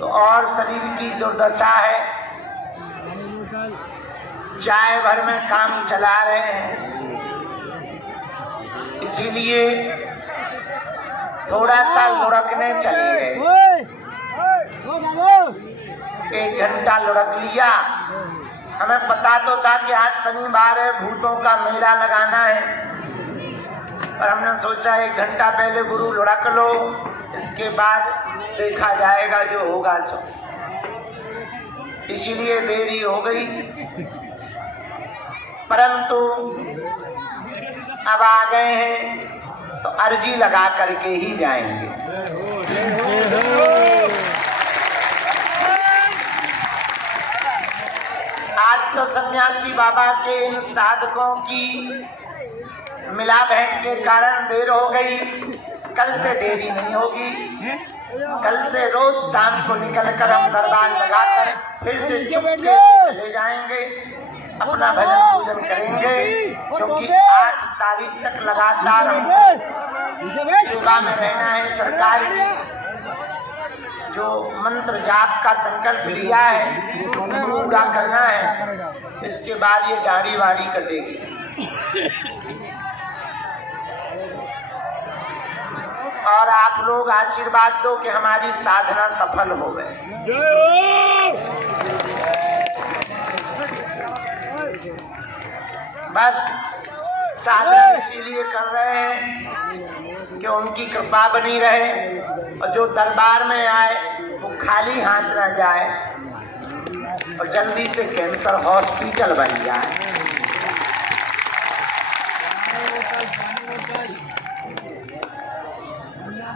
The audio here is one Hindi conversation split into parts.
तो और शरीर की दुर्दशा है। चाय भर में काम चला रहे हैं, इसीलिए थोड़ा सा लुढ़कने चले गए। 1 घंटा लुढ़क लिया। हमें पता तो था कि आज शनिवार है, भूतों का मेला लगाना है, पर हमने सोचा 1 घंटा पहले गुरु लुढ़क लो, इसके बाद देखा जाएगा जो होगा सो। इसीलिए देरी हो गई, परंतु अब आ गए हैं तो अर्जी लगा करके ही जाएंगे। आज तो सन्यासी बाबा के इन साधकों की मिला भेंट के कारण देर हो गई। कल से देरी नहीं होगी। कल से रोज शाम को निकलकर हम दरबार लगाकर फिर से चुपके चले जाएंगे, अपना भजन पूजन करेंगे, क्योंकि 8 तारीख तक लगातार हमको सेवा में रहना है। सरकार की जो मंत्र जाप का संकल्प लिया है पूरा करना है। इसके बाद ये गाड़ी वाड़ी कटेगी। और आप लोग आशीर्वाद दो कि हमारी साधना सफल हो गए। बस साधना इसीलिए कर रहे हैं कि उनकी कृपा बनी रहे और जो दरबार में आए वो खाली हाथ न जाए और जल्दी से कैंसर हॉस्पिटल बन जाए।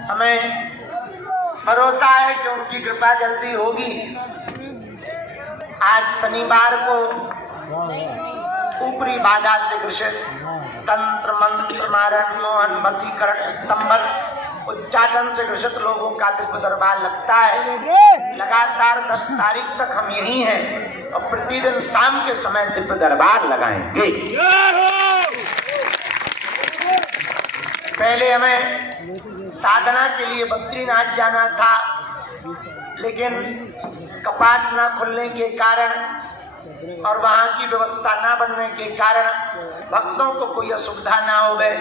हमें भरोसा है कि उनकी कृपा जल्दी होगी। आज शनिवार को ऊपरी बाधा से ग्रसित तंत्र मंत्र मारण मोहन वशीकरण स्तंभन उच्चाटन से ग्रसित लोगों का दिव्य दरबार लगता है। लगातार 10 तारीख तक हम यही हैं और प्रतिदिन शाम के समय दिव्य दरबार लगाएंगे। पहले हमें साधना के लिए बद्रीनाथ जाना था, लेकिन कपाट न खुलने के कारण और वहाँ की व्यवस्था न बनने के कारण भक्तों को कोई असुविधा ना हो गए,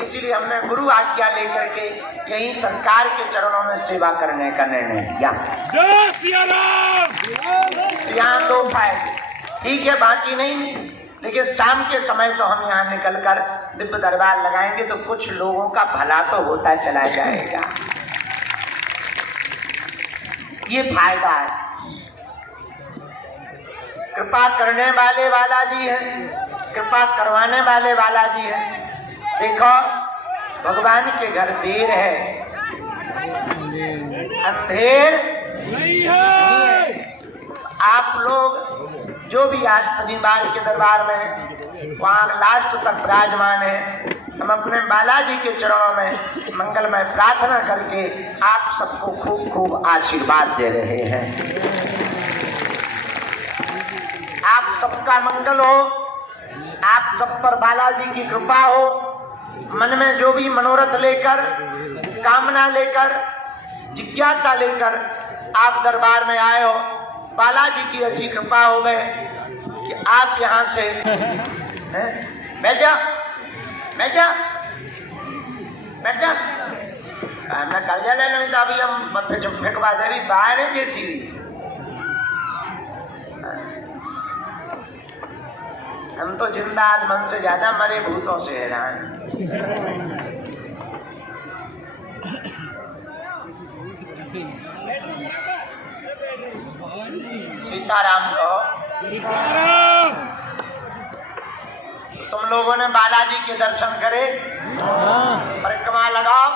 इसीलिए हमने गुरु आज्ञा लेकर के यही सरकार के चरणों में सेवा करने का निर्णय लिया। यहाँ 2 फायदे, ठीक है बाकी नहीं, लेकिन शाम के समय तो हम यहाँ निकलकर दिव्य दरबार लगाएंगे तो कुछ लोगों का भला तो होता चला जाएगा। ये फायदा है। कृपा करने वाले वाला जी है, कृपा करवाने वाले वाला जी है। देखो भगवान के घर देर है, अंधेर नहीं है। आप लोग जो भी आज शनिवार के दरबार में वहाँ लास्ट तक विराजमान है, हम अपने बालाजी के चरणों में मंगलमय प्रार्थना करके आप सबको खूब खूब आशीर्वाद दे रहे हैं। आप सबका मंगल हो, आप सब पर बालाजी की कृपा हो। मन में जो भी मनोरथ लेकर, कामना लेकर, जिज्ञासा लेकर आप दरबार में आए हो, बालाजी की ऐसी कृपा हो गए कि आप यहाँ से बैठ जा मैं कर्जा ले लूँ तो अभी हम फेंकवा दे रही बाहर है जैसी। हम तो जिंदा आदमी से ज्यादा मरे भूतों से हैरान। सीताराम कहो। तुम लोगों ने बालाजी के दर्शन करे, परिक्रमा लगाओ।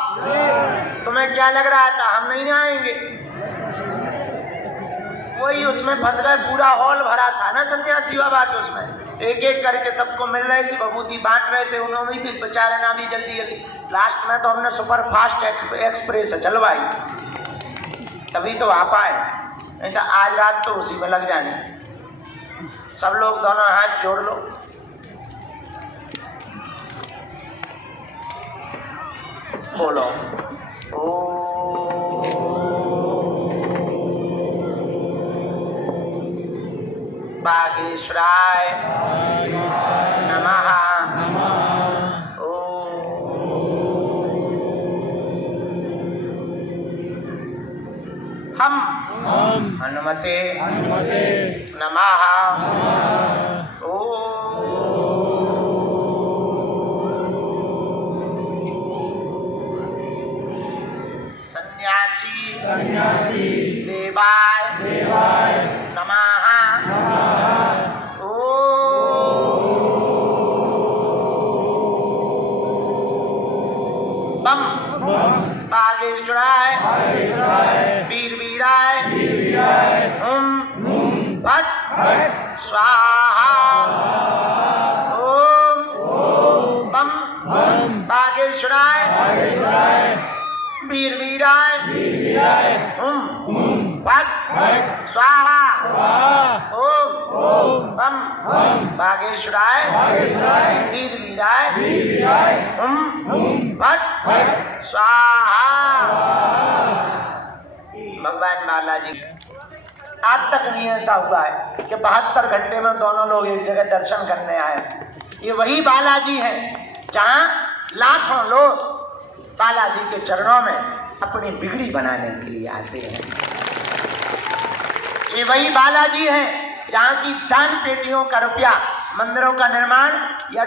तुम्हें क्या लग रहा था हम नहीं आएंगे? वही उसमें फंस गए। पूरा हॉल भरा था ना सन्यासी बाबा के, उसमें एक एक करके सबको मिल रही थी, बबूती बांट रहे थे। उन्होंने भी बेचारे ना भी जल्दी जल्दी, लास्ट में तो हमने सुपर फास्ट एक्सप्रेस चलवाई, तभी तो आ पाए। नहीं तो आज रात तो उसी में लग जाने। सब लोग दोनों हाथ जोड़ लो। बोलो ओ बागेश्वराय नमः। हम हनुमते नमः। सन्यासी देवाय नमः। बम बागेश्वराय वीर वीराय हुम भट स्वाहा। ओम बम बागेश्वराय वीर वीराय हुम भट स्वाहा। ओम बम बागेश्वराय वीर वीराय हुम भट स्वाहा। भगवान बालाजी आज तक नहीं ऐसा हुआ है कि 72 घंटे में दोनों लोग एक जगह दर्शन करने आए। ये वही बालाजी हैं जहां लाखों लोग बालाजी के चरणों में अपनी बिगड़ी बनाने के लिए आते हैं। ये वही बालाजी हैं जहाँ की दान पेटियों का रुपया मंदिरों का निर्माण या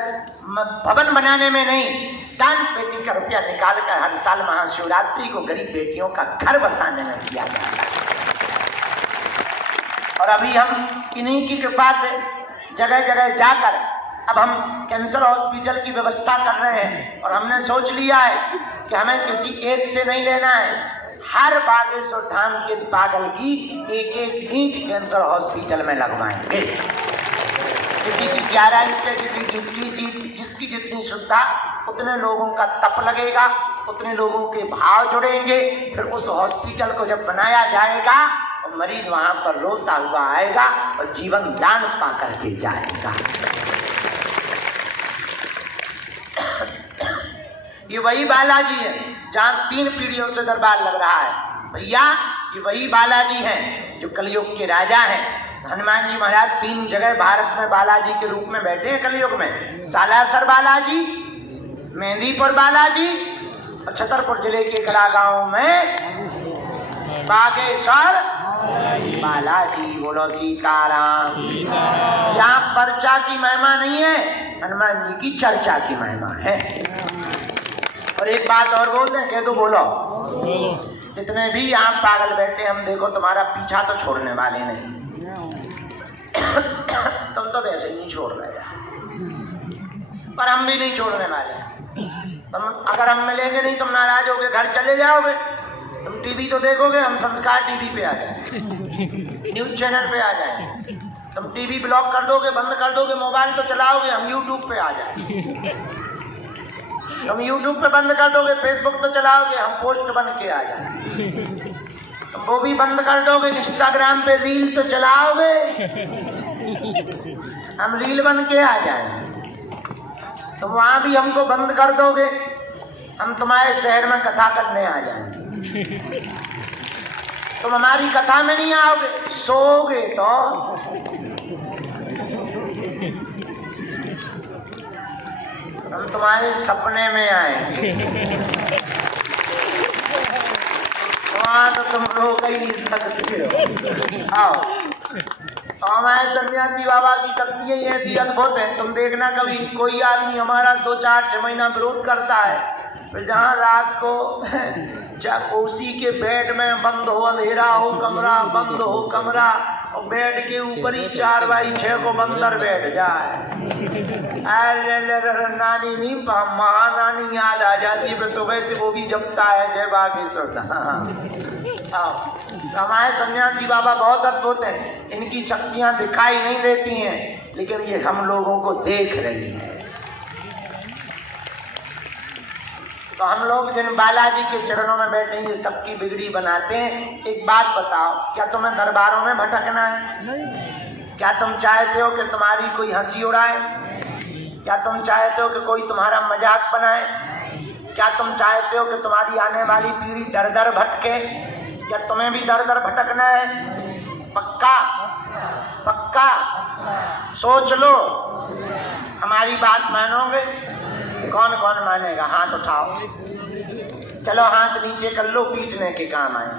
भवन बनाने में नहीं, दान पेटी का रुपया निकाल कर हर साल महाशिवरात्रि को गरीब बेटियों का घर बसाने में किया जाता है। और अभी हम इन्हीं की कृपा से जगह जगह जाकर अब हम कैंसर हॉस्पिटल की व्यवस्था कर रहे हैं। और हमने सोच लिया है कि हमें किसी एक से नहीं लेना है, हर बागेश्वर धाम के पागल की एक एक ईंट कैंसर हॉस्पिटल में लगवाएंगे। किसी की 11 ईंटें, किसी की 20 ईंट, जिसकी जितनी सुविधा, उतने लोगों का तप लगेगा, उतने लोगों के भाव जुड़ेंगे। फिर उस हॉस्पिटल को जब बनाया जाएगा और मरीज वहां पर रोता हुआ आएगा और जीवन दान पा करके जाएगा। ये वही बालाजी है जहाँ 3 पीढ़ियों से दरबार लग रहा है। भैया ये वही बालाजी हैं जो कलयुग के राजा हैं। हनुमान जी महाराज 3 जगह भारत में बालाजी के रूप में बैठे हैं कलयुग में। सालासर बालाजी, मेहंदीपुर बालाजी और छतरपुर जिले के कला गांव में बागेश्वर बालाजी। बोलो सीताराम। यहाँ पर्चा की महिमा नहीं है, हनुमान जी की चर्चा की महिमा है। और एक बात और बोल दें, कह दो बोलो। जितने भी यहाँ पागल बैठे, हम देखो तुम्हारा पीछा तो छोड़ने वाले नहीं। तुम तो वैसे ही नहीं छोड़ रहे, पर हम भी नहीं छोड़ने वाले। तुम अगर हम मिलेंगे नहीं, तुम नाराज होगे, घर चले जाओगे। तुम टीवी तो देखोगे, हम संस्कार टीवी पे आ जाएंगे, न्यूज चैनल पे आ जाएंगे। तुम टीवी ब्लॉक कर दोगे, बंद कर दोगे, मोबाइल तो चलाओगे, हम यूट्यूब पे आ जाएंगे। तुम यूट्यूब पे बंद कर दोगे, फेसबुक तो चलाओगे, हम पोस्ट बन के आ जाएंगे। तुम वो भी बंद कर दोगे, इंस्टाग्राम पे रील तो चलाओगे, हम रील बन के आ जाएंगे। तुम वहां भी हमको बंद कर दोगे, हम तुम्हारे शहर में कथा करने आ जाएंगे। तुम हमारी कथा में नहीं आओगे, सोओगे तो। हम तुम्हारे सपने में आएंगे, वहां तो तुम रोक ही नहीं सकते हो। आओ। हमारे सन्यासी बाबा की शक्ति ही ऐसी अद्भुत है। तुम देखना कभी कोई आदमी हमारा 2-4-6 महीना विरोध करता है, फिर जहाँ रात को उसी के बेड में बंद हो, अंधेरा हो कमरा, बंद हो कमरा, और बेड के ऊपर ही 4x6 को बंदर बैठ जाए। नानी नहीं, महानानी याद आ जाती है, तो वैसे वो भी जपता है जय बागेश्वर। हमारे सन्यासी बाबा बहुत अद्भुत हैं। इनकी शक्तियां दिखाई नहीं देती हैं, लेकिन ये हम लोगों को देख रही है। तो हम लोग जिन बालाजी के चरणों में बैठे ये सबकी बिगड़ी बनाते हैं। एक बात बताओ, क्या तुम्हें दरबारों में भटकना है? नहीं। क्या तुम चाहते हो कि तुम्हारी कोई हंसी उड़ाए? क्या तुम चाहते हो कि कोई तुम्हारा मजाक बनाए? क्या तुम चाहते हो कि तुम्हारी आने वाली पीढ़ी दर दर भटके? क्या तुम्हें भी दर दर भटकना है? पक्का पक्का सोच लो, हमारी बात मानोगे? कौन कौन मानेगा? हाथ उठाओ। चलो हाथ नीचे कर लो, पीटने के काम आए।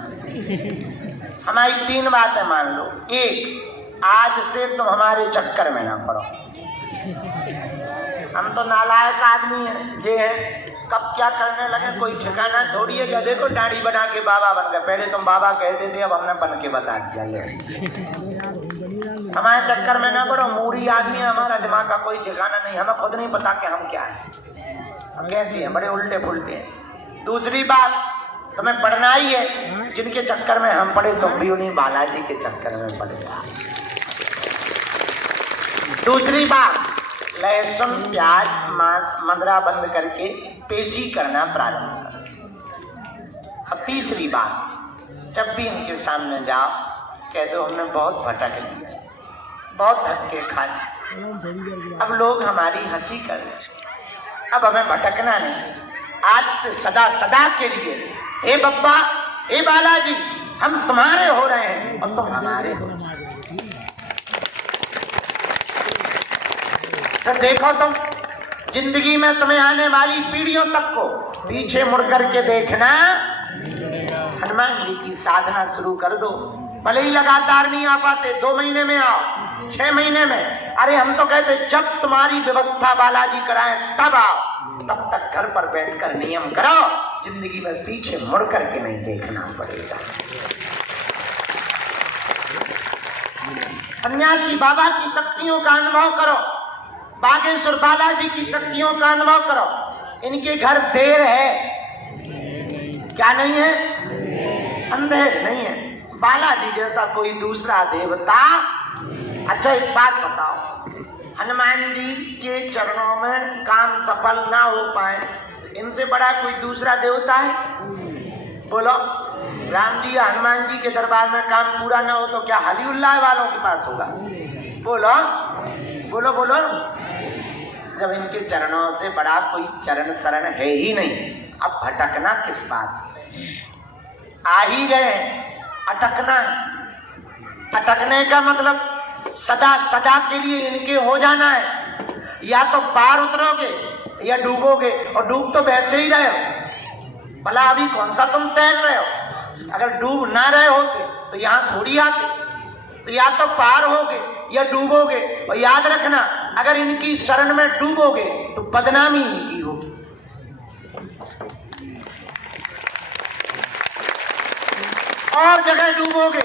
हमारी 3 बातें मान लो। 1, आज से तुम हमारे चक्कर में ना पड़ो। हम तो नालायक आदमी हैं, ये है कब क्या करने लगे कोई ठिकाना थोड़ी है। गधे को दाढ़ी बना के बाबा बन गए। पहले तुम बाबा कहते थे, अब हमने बन के बता दिया। हमारे चक्कर में ना पड़ो। मूढ़ी आदमी है, हमारा दिमाग का कोई ठिकाना नहीं। हमें खुद नहीं पता कि हम क्या है, हम कैसे हैं, बड़े उल्टे फुलटे हैं। दूसरी बात, तुम्हें पढ़ना ही है। जिनके चक्कर में हम पड़े, तुम भी उन्हीं बालाजी के चक्कर में पड़ेगा। दूसरी बात, लहसुन प्याज मांस मदरा बंद करके पेशी करना प्रारंभ करो। अब तीसरी बात, जब भी इनके सामने जाओ, कह दो हमने बहुत भटक लिया, बहुत धक्के खाए, अब लोग हमारी हंसी कर रहे, अब हमें भटकना नहीं। आज से सदा सदा के लिए हे बप्पा, हे बालाजी, हम तुम्हारे हो रहे हैं और तुम हमारे हो। तो देखो तुम जिंदगी में तुम्हें आने वाली पीढ़ियों तक को पीछे मुड़ करके देखना। हनुमान जी की साधना शुरू कर दो। भले ही लगातार नहीं आ पाते, 2 महीने में आओ, 6 महीने में। अरे हम तो कहते जब तुम्हारी व्यवस्था बालाजी कराएं तब आओ। तब तक घर पर बैठकर नियम करो, जिंदगी में पीछे मुड़ करके नहीं देखना पड़ेगा। सन्यासी बाबा की शक्तियों का अनुभव करो, बागेश्वर बालाजी की शक्तियों का अनुभव करो। इनके घर देर है, क्या नहीं है? अंधेर नहीं है। बालाजी जैसा कोई दूसरा देवता। अच्छा एक बात बताओ, हनुमान जी के चरणों में काम सफल ना हो पाए, इनसे बड़ा कोई दूसरा देवता है? बोलो। राम जी या हनुमान जी के दरबार में काम पूरा ना हो तो क्या हलीउल्लाह वालों के पास होगा? बोलो बोलो बोलो। जब इनके चरणों से बड़ा कोई चरण शरण है ही नहीं, अब भटकना किस बात? आ ही गए, अटकना। अटकने का मतलब सदा सदा के लिए इनके हो जाना है। या तो पार उतरोगे या डूबोगे, और डूब तो वैसे ही रहे हो। भला अभी कौन सा तुम तैर रहे हो? अगर डूब ना रहे होते तो यहाँ थोड़ी आते। तो या तो पार होगे या डूबोगे। और याद रखना, अगर इनकी शरण में डूबोगे तो बदनामी इनकी होगी। और जगह डूबोगे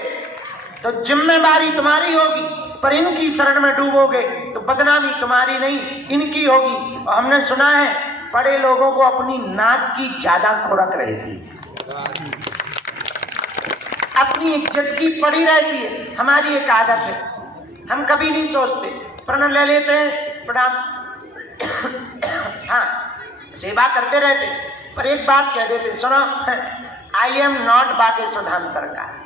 तो जिम्मेदारी तुम्हारी होगी, पर इनकी शरण में डूबोगे तो बदनामी तुम्हारी नहीं, इनकी होगी। और हमने सुना है बड़े लोगों को अपनी नाक की ज्यादा खुरक रहती है, अपनी इज्जत की पड़ी रहती है। हमारी एक आदत है, हम कभी नहीं सोचते, प्रण ले लेते हैं, प्रणाम हाँ सेवा करते रहते, पर एक बात कह देते, सुनो, I am not Bageshwar Dham सरकार।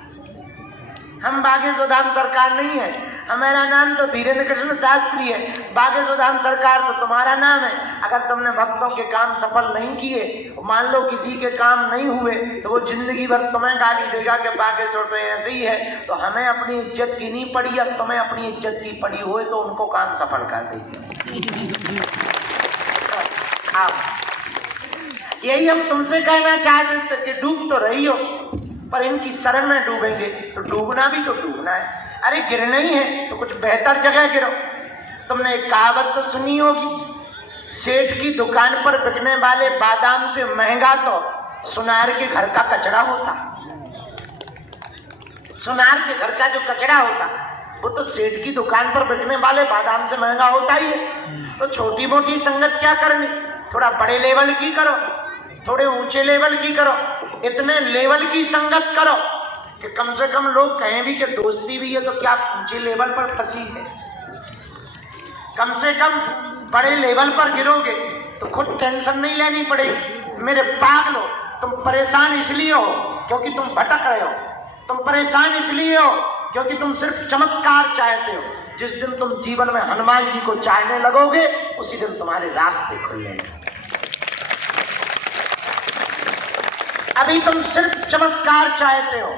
हम बागेश्वर धाम सरकार नहीं है, हमारा नाम तो धीरेन्द्र कृष्ण शास्त्री है। बागेश्वर धाम सरकार तो तुम्हारा नाम है। अगर तुमने भक्तों के काम सफल नहीं किए, मान लो किसी के काम नहीं हुए, तो वो जिंदगी भर तुम्हें गाली देगा कि बागेश्वर तो ऐसे ही है। तो हमें अपनी इज्जत की नहीं पड़ी, अब तुम्हें अपनी इज्जत की पड़ी हुए तो उनको काम सफल कर देगी। यही हम तुमसे कहना चाहते थे कि डूब तो रही हो, पर इनकी शरण में डूबेंगे तो डूबना भी तो डूबना है। अरे गिरना ही है तो कुछ बेहतर जगह गिरो। तुमने एक कहावत तो सुनी होगी, सेठ की दुकान पर बिकने वाले बादाम से महंगा तो सुनार के घर का कचरा होता। सुनार के घर का जो कचरा होता वो तो सेठ की दुकान पर बिकने वाले बादाम से महंगा होता ही है। तो छोटी मोटी संगत क्या करनी, थोड़ा बड़े लेवल की करो, थोड़े ऊंचे लेवल की करो, इतने लेवल की संगत करो कि कम से कम लोग कहें भी कि दोस्ती भी है तो क्या ऊंचे लेवल पर फंसी है। कम से कम बड़े लेवल पर गिरोगे तो खुद टेंशन नहीं लेनी पड़ेगी। मेरे पागलो, तुम परेशान इसलिए हो क्योंकि तुम भटक रहे हो। तुम परेशान इसलिए हो क्योंकि तुम सिर्फ चमत्कार चाहते हो। जिस दिन तुम जीवन में हनुमान जी को चाहने लगोगे, उसी दिन तुम्हारे रास्ते खुलेंगे। अभी तुम सिर्फ चमत्कार चाहते हो,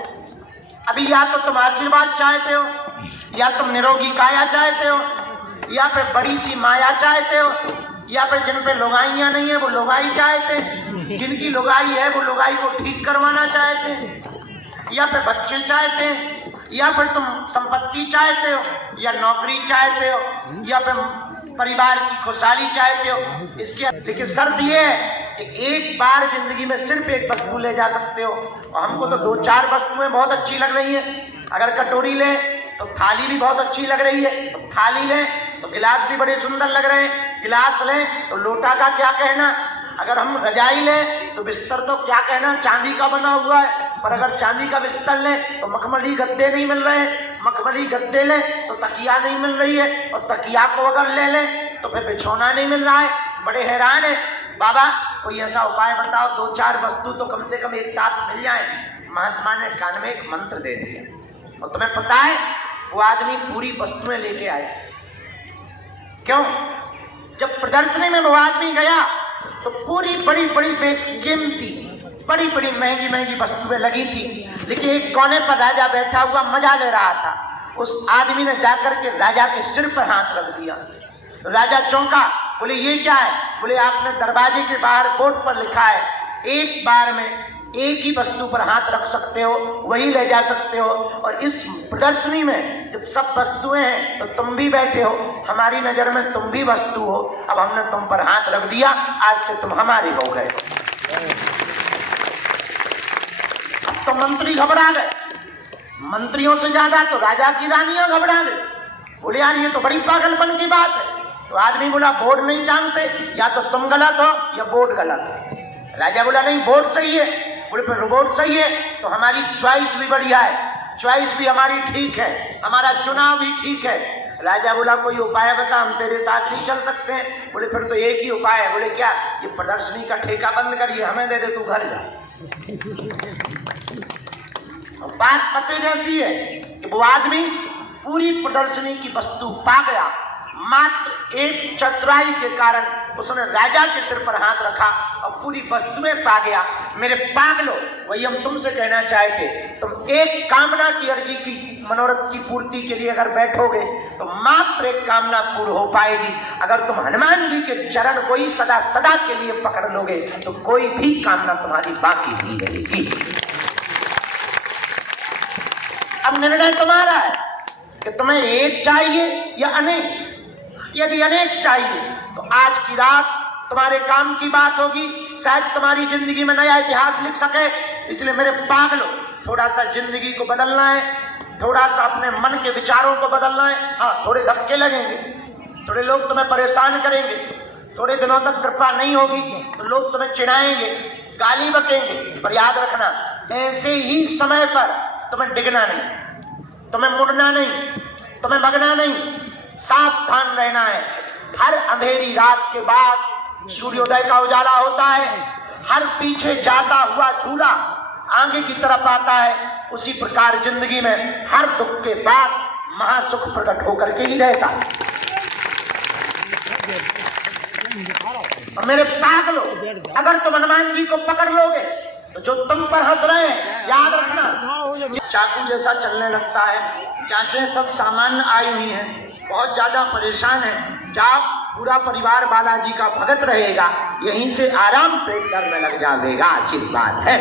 अभी या तो तुम आशीर्वाद चाहते हो, या तुम निरोगी काया चाहते हो, या फिर बड़ी सी माया चाहते हो, या फिर जिन पे लुगाइयां नहीं है वो लुगाई चाहते हैं, जिनकी लुगाई है वो लुगाई को ठीक करवाना चाहते हैं, या फिर बच्चे चाहते हैं, या फिर तुम संपत्ति चाहते हो, या नौकरी चाहते हो, या फिर परिवार की खुशहाली चाहते हो। इसके लेकिन शर्त ये है कि एक बार जिंदगी में सिर्फ एक वस्तु ले जा सकते हो, और हमको तो 2-4 वस्तुएं बहुत अच्छी लग रही है। अगर कटोरी ले तो थाली भी बहुत अच्छी लग रही है, तो थाली ले तो गिलास भी बड़े सुंदर लग रहे हैं, गिलास ले तो लोटा का क्या कहना, अगर हम रजाई ले तो बिस्तर तो क्या कहना, चांदी का बना हुआ है, पर अगर चांदी का बिस्तर ले तो मखमली गद्दे नहीं मिल रहे हैं, मखमली गद्दे ले तो तकिया नहीं मिल रही है, और तकिया को अगर ले ले तो फिर बिछौना नहीं मिल रहा है। बड़े हैरान है। बाबा कोई ऐसा उपाय बताओ, 2-4 वस्तु तो कम से कम एक साथ मिल जाए। महात्मा ने कान में एक मंत्र दे दिया, और तुम्हें पता है वो आदमी पूरी वस्तुएं लेके आया। क्यों? जब प्रदर्शनी में वो आदमी गया तो पूरी बड़ी बड़ी बेशकीमती बड़ी बड़ी महंगी महंगी वस्तुएं लगी थी, लेकिन एक कोने पर राजा बैठा हुआ मजा ले रहा था। उस आदमी ने जाकर के राजा के सिर पर हाथ रख दिया। तो राजा चौंका, बोले ये क्या है? बोले आपने दरवाजे के बाहर बोर्ड पर लिखा है एक बार में एक ही वस्तु पर हाथ रख सकते हो, वही ले जा सकते हो, और इस प्रदर्शनी में जब सब वस्तुएं हैं तो तुम भी बैठे हो, हमारी नजर में तुम भी वस्तु हो। अब हमने तुम पर हाथ रख दिया, आज से तुम हमारे हो गए। अब तो मंत्री घबरा गए, मंत्रियों से ज्यादा तो राजा की रानियां घबरा गई। बोले यार ये तो बड़ी पागलपन की बात है। तो आदमी बोला बोर्ड नहीं जानते, या तो तुम गलत हो या बोर्ड गलत है। राजा बोला नहीं बोर्ड सही है। बोले फिर बोर्ड सही है तो हमारी चॉइस भी बढ़िया है, चॉइस भी हमारी ठीक है, हमारा चुनाव भी ठीक है। राजा बोला कोई उपाय बता, हम तेरे साथ नहीं चल सकते हैं। बोले फिर तो एक ही उपाय है। बोले क्या? ये प्रदर्शनी का ठेका बंद करिए, हमें दे दे, तू घर जा। बात पते जैसी है कि वो आदमी पूरी प्रदर्शनी की वस्तु पा गया, मात्र एक चतुराई के कारण उसने राजा के सिर पर हाथ रखा और पूरी वस्तुएं पा गया। मेरे पागलो, वही हम तुमसे कहना चाहते, तुम एक कामना की अर्जी की मनोरथ की पूर्ति के लिए अगर बैठोगे तो मात्र एक कामना पूर्ण हो पाएगी। अगर तुम हनुमान जी के चरण को ही सदा सदा के लिए पकड़ लोगे तो कोई भी कामना तुम्हारी बाकी नहीं रहेगी। अब निर्णय तुम्हारा है कि तुम्हें एक चाहिए या अनेक। यदि अनेक चाहिए तो आज की रात तुम्हारे काम की बात होगी, शायद तुम्हारी जिंदगी में नया इतिहास लिख सके। इसलिए मेरे पागलों, थोड़ा सा जिंदगी को बदलना है, थोड़ा सा अपने मन के विचारों को बदलना है। हाँ, थोड़े धक्के लगेंगे, थोड़े लोग तुम्हें परेशान करेंगे, थोड़े दिनों तक कृपा नहीं होगी तो लोग तुम्हें चिढ़ाएंगे, गाली बकेंगे, पर याद रखना ऐसे ही समय पर तुम्हें डिगना नहीं, तुम्हें मुड़ना नहीं, तुम्हें भगना नहीं, सावधान रहना है। हर अंधेरी रात के बाद सूर्योदय का उजाला होता है, हर पीछे जाता हुआ झूला आगे की तरफ आता है। उसी प्रकार जिंदगी में हर दुख के बाद महासुख प्रकट होकर के ही रहता है। और मेरे पागलों, अगर तुम हनुमान जी को पकड़ लोगे तो जो तुम पर हंस रहे हैं, याद रखना चाकू जैसा चलने लगता है। चाचे सब सामान्य आई हुई हैं, बहुत ज्यादा परेशान है, जाओ पूरा परिवार बालाजी का भगत रहेगा, यहीं से आराम पेट करने लग जाएगा। आशीर्वाद है।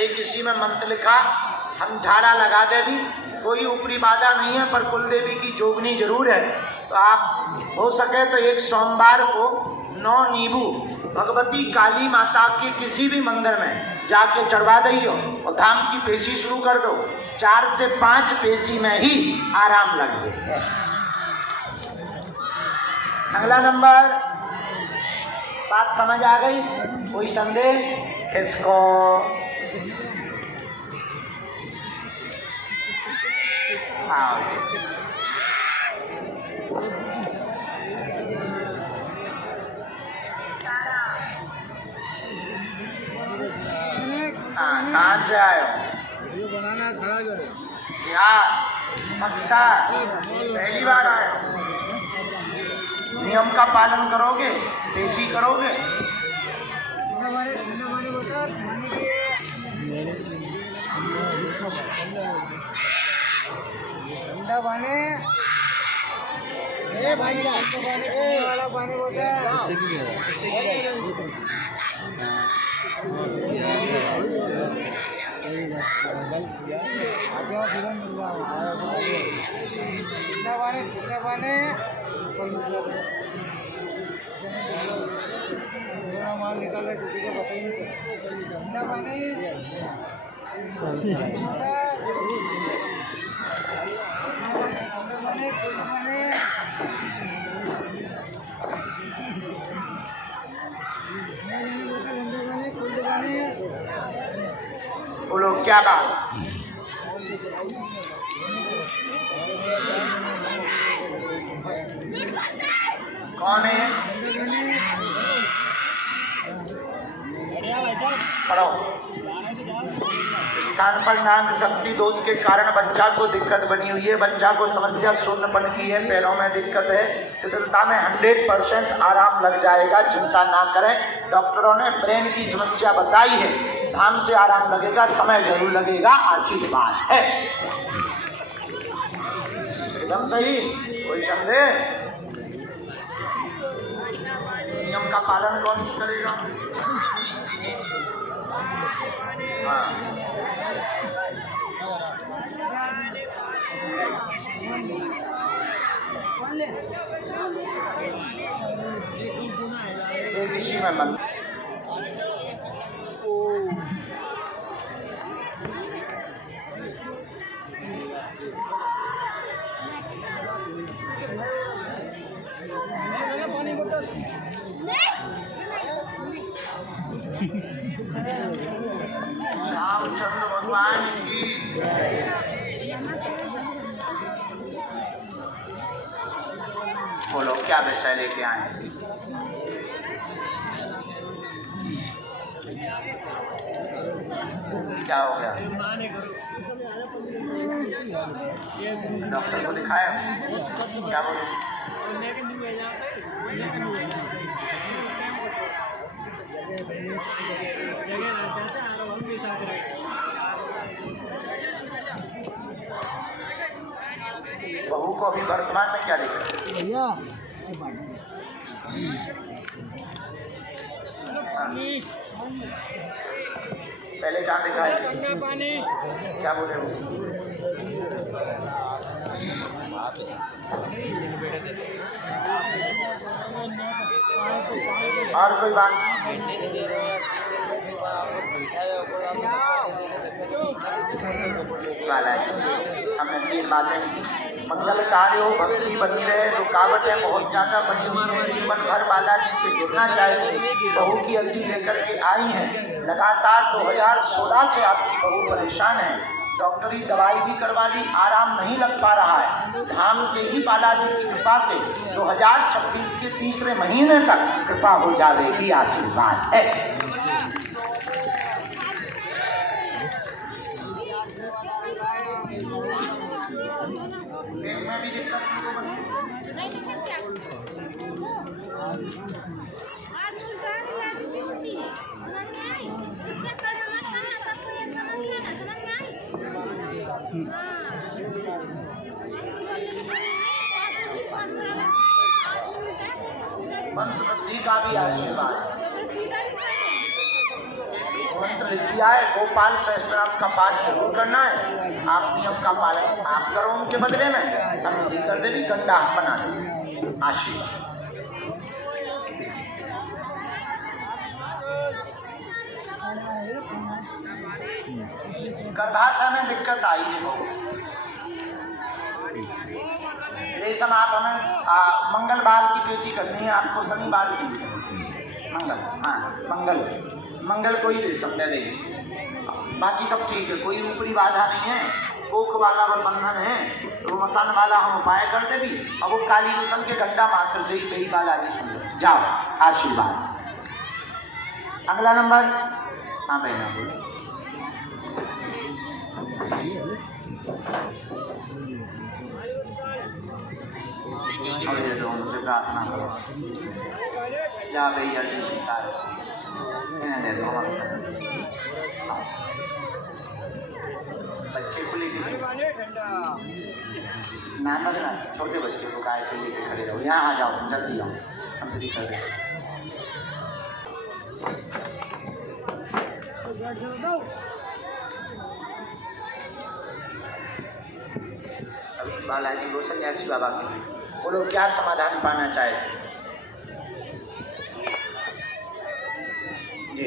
एक इसी में मंत्र लिखा, हम झाड़ा लगा दे भी, कोई ऊपरी बाधा नहीं है, पर कुल देवी की जोगनी जरूर है। तो आप हो सके तो एक सोमवार को 9 नींबू भगवती काली माता के किसी भी मंदिर में जाके चढ़वा दियो और धाम की पेशी शुरू कर दो। 4 से 5 पेशी में ही आराम लग जाए। अगला नंबर, बात समझ आ गई? कोई संदेह? किसको? कहाँ से आए हो? बनाना खड़ा करो बिहार, मक्सा, पहली बार आए हो? नियम का पालन करोगे? देसी करोगे? ठंडा पानी भाई वाला पानी बोलते माल निकाल रहे किसी को पता ही नहीं ठंडा पानी बोलो क्या बात? कौन है? पढ़ो। स्थान पर नाम शक्ति दोष के कारण बच्चा को दिक्कत बनी हुई है। बच्चा को समस्या शून्यपन की है, पैरों में दिक्कत है। शिथिलता में 100% आराम लग जाएगा, चिंता ना करें। डॉक्टरों ने ब्रेन की समस्या बताई है, धाम से आराम लगेगा, समय जरूर लगेगा, आशीर्वाद है। एकदम सही, कोई संदेह? नियम का पालन कौन करेगा? हाँ। एक इसी में मन रामचंद्र भगवान की बोलो क्या विषय लेके आए? क्या हो गया? डॉक्टर को दिखाया? क्या बोले? बहू को अभी वर्तमान में क्या लिखा? पहले कहाँ दिखाए? क्या बोले वो? और कोई बात? हमने 3 बातें की। मंगल कार्य हो, भक्ति बनी रहे, रुकावटें बहुत ज्यादा बनी हुई है, जीवन भर बालाजी से जुड़ना चाहिए। बहू की अर्जी लेकर के आई हैं। लगातार 2016 से आपकी बहू परेशान है। डॉक्टरी दवाई भी करवा दी, आराम नहीं लग पा रहा है। धाम से ही बालाजी की कृपा से 2026 के तीसरे महीने तक कृपा हो जाएगी, आशीर्वाद है। में भी दिक्कत नहीं तो फिर क्या? आज मंत्र का भी आशीर्वाद मंत्र लिख दिया है। गोपाल सहस्त्रनाम का पाठ जरूर करना है। आप नियम का पालन आप करो, उनके बदले में हम कर दे भी गंडा बना दे। आशीर्वाद गर्भाशय में दिक्कत आई है। रेशम आप हमें मंगलवार की पेशी करनी है, आपको शनिवार की मंगल, हाँ मंगल को ही रेशम दे देंगे। बाकी सब ठीक है, कोई ऊपरी बाधा नहीं है। कोख वाला बंधन है तो मसान वाला हम उपाय करते भी, और वो काली रेशम के गंडा मात्र से ही कई बार आगे जाओ। आशीर्वाद। अगला नंबर, हाँ बहना बोलो। मुझसे प्रार्थना करो या गई अर्जुन स्वीकार दे दो बच्चे को लेके ना छोटे बच्चे को गाय को लेके खड़े रहो। यहाँ आ जाओ, जल्दी आओ, हम जल्दी कर रहे अभी बालाजी रोशन याची बाबा की बोलो क्या समाधान पाना चाहते जी?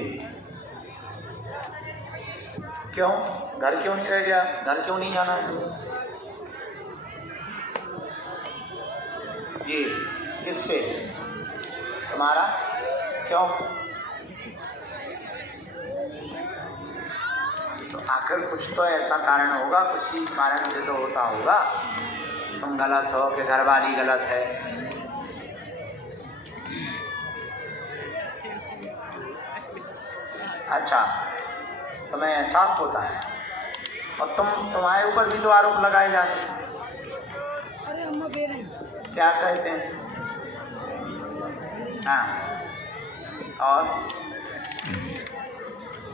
क्यों घर क्यों नहीं रह गया? घर क्यों नहीं जाना है जी? किससे? तुम्हारा क्यों? तो आखिर कुछ तो ऐसा कारण होगा, कुछ ही कारण से तो होता होगा। तुम गलत हो कि घरवाली गलत है? अच्छा, तुम्हें एहसास होता है और तुम्हारे ऊपर भी तो आरोप लगाए जाते हैं। क्या कहते हैं? हाँ, और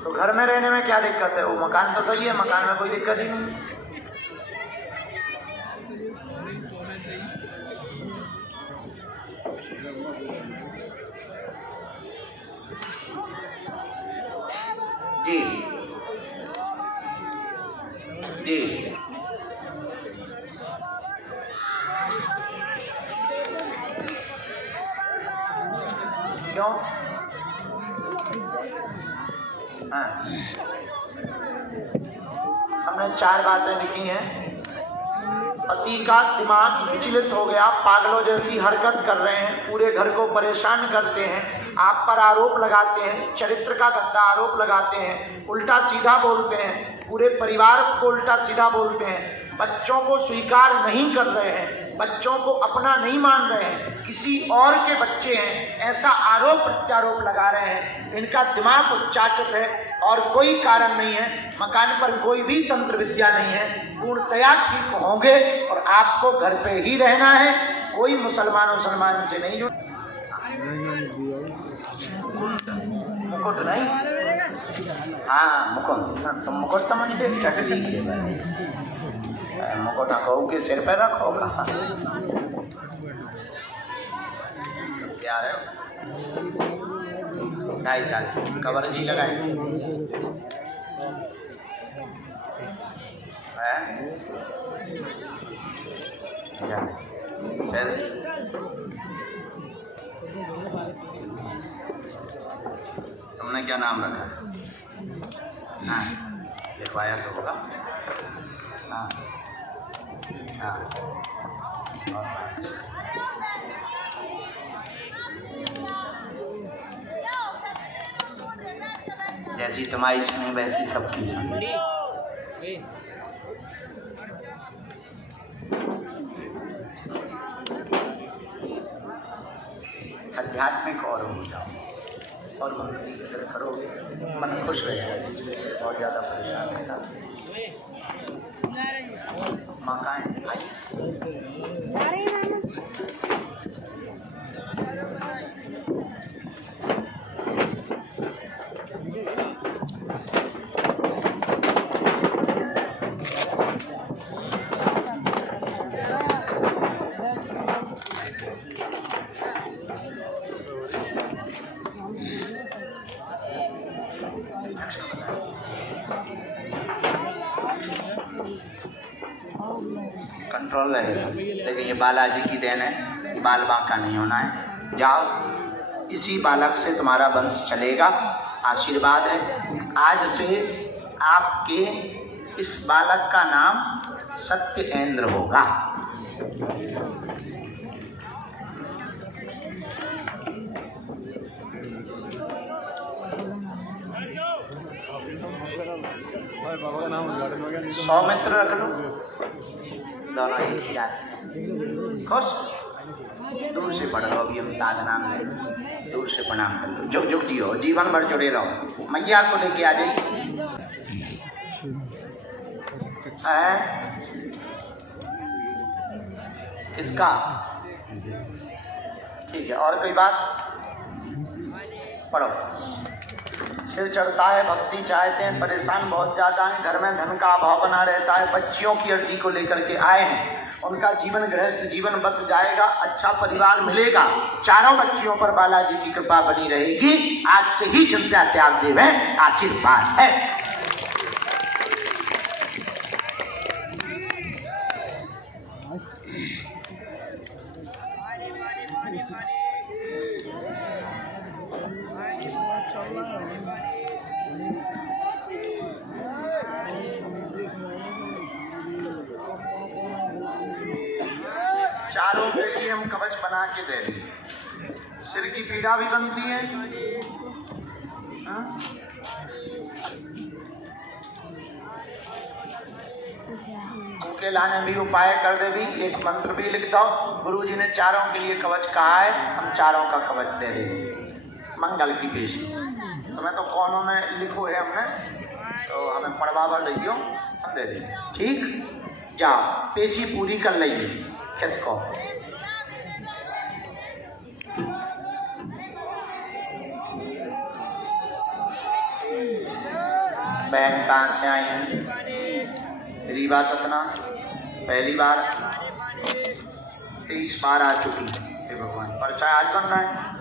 तो घर में रहने में क्या दिक्कत है? वो मकान तो सही है, मकान में कोई दिक्कत ही नहीं। जी जी क्यों? हाँ, हमने 4 बातें लिखी हैं। पति का दिमाग विचलित हो गया, पागलों जैसी हरकत कर रहे हैं, पूरे घर को परेशान करते हैं, आप पर आरोप लगाते हैं, चरित्र का गंदा आरोप लगाते हैं, उल्टा सीधा बोलते हैं, पूरे परिवार को उल्टा सीधा बोलते हैं, बच्चों को स्वीकार नहीं कर रहे हैं, बच्चों को अपना नहीं मान रहे हैं, किसी और के बच्चे हैं, ऐसा आरोप प्रत्यारोप लगा रहे हैं। इनका दिमाग उच्चाटित है और कोई कारण नहीं है, मकान पर कोई भी तंत्र विद्या नहीं है, पूर्णतया ठीक होंगे और आपको घर पे ही रहना है, कोई मुसलमान से नहीं जुड़। मुकुट नहीं? हाँ, मुकुट तो मुकुट तो मुझे चटनी के मुकुट कहू के सिर पे रखो कहा क्या है? 2.5 साल कवर जी लगाए तुमने क्या नाम रखा? हाँ, लिखवाया तो होगा। हाँ हाँ, जैसी तुम्हारी सुनी वैसी सबकी सुनी। आध्यात्मिक और हो जाओ और मन की कदर करोगे, मन खुश रहेगा। बहुत ज़्यादा परेशान रहता मकान भाई कंट्रोल रहेगा। लेकिन ये बालाजी की देन है, बाल बांका नहीं होना है। जाओ, इसी बालक से तुम्हारा वंश चलेगा, आशीर्वाद है। आज से आपके इस बालक का नाम सत्येंद्र होगा। बाबा का नाम सौमित्र रख लो, दोनों एक खुश। दूर से पढ़ लो, अभी हम साधना में दूर से प्रणाम कर लो, झुक झुक जियो, जीवन भर जुड़े रहो। मैया को लेके आ जाइए। है किसका? ठीक है, और कोई बात? पढ़ो। सिर चढ़ता है, भक्ति चाहते हैं, परेशान बहुत ज्यादा हैं, घर में धन का अभाव बना रहता है, बच्चियों की अर्जी को लेकर के आए हैं, उनका जीवन गृहस्थ जीवन बस जाएगा, अच्छा परिवार मिलेगा, चारों बच्चियों पर बालाजी की कृपा बनी रहेगी, आज से ही चिंता त्याग देवे, आशीर्वाद है। चारों के लिए हम कवच बना के दे दें। सिर की पीड़ा भी बनती है, उनके लाने भी उपाय कर दे भी, एक मंत्र भी लिख दो। गुरु जी ने चारों के लिए कवच कहा है, हम चारों का कवच दे दें मंगल की पेशी। तुम्हें तो कौनों ने लिखो है हमने, तो हमें पढ़वा लिखियो, हम दे दें। ठीक, जाओ पेशी पूरी कर लीजिए। किसको? बहन कहाँ से आई हैं? रीवा सतना पहली बार, 23 बार आ चुकी है। भगवान पर्चा आज बन रहा है।